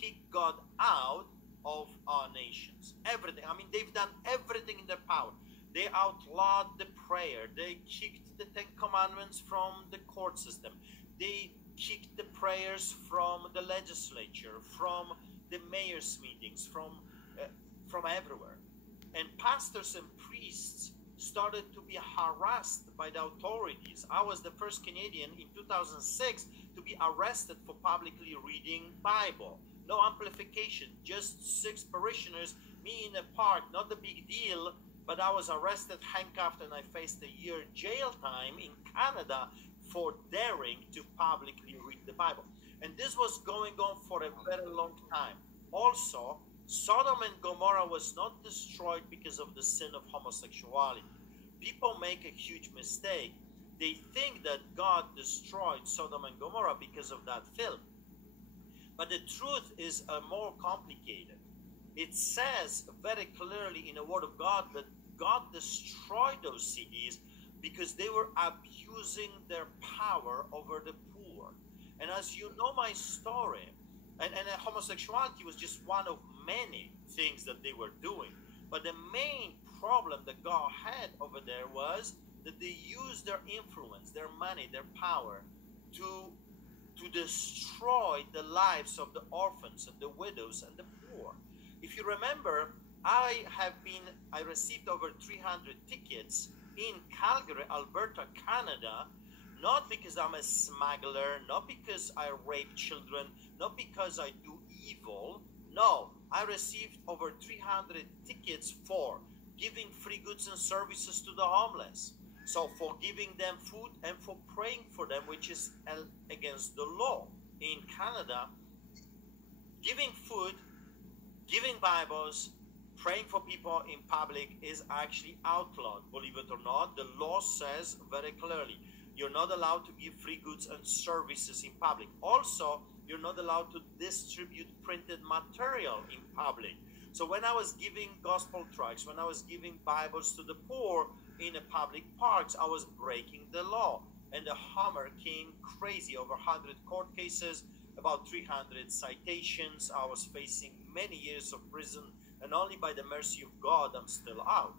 kick God out of our nations. Everything. I mean, they've done everything in their power. They outlawed the prayer. They kicked the Ten Commandments from the court system. They kicked the prayers from the legislature, from the mayor's meetings, from everywhere. And pastors and priests started to be harassed by the authorities. I was the first Canadian in 2006 to be arrested for publicly reading Bible. No amplification, just 6 parishioners, me in a park, not a big deal, but I was arrested, handcuffed, and I faced a year jail time in Canada for daring to publicly read the Bible. And this was going on for a very long time. Also, Sodom and Gomorrah was not destroyed because of the sin of homosexuality. People make a huge mistake. They think that God destroyed Sodom and Gomorrah because of that film. But the truth is more complicated. It says very clearly in the Word of God that God destroyed those cities because they were abusing their power over the poor. And as you know my story, and homosexuality was just one of many things that they were doing. But the main problem that God had over there was that they used their influence, their money, their power to destroy the lives of the orphans and the widows and the poor. If you remember, I received over 300 tickets in Calgary, Alberta, Canada, not because I'm a smuggler, not because I rape children, not because I do evil. No, I received over 300 tickets for giving free goods and services to the homeless. So for giving them food and for praying for them, which is against the law in Canada. Giving food, giving Bibles, praying for people in public is actually outlawed. Believe it or not, the law says very clearly, you're not allowed to give free goods and services in public. Also, you're not allowed to distribute printed material in public. So when I was giving gospel tracts, when I was giving Bibles to the poor in the public parks, I was breaking the law. And the Hammer came crazy, over 100 court cases, about 300 citations. I was facing many years of prison, and only by the mercy of God I'm still out.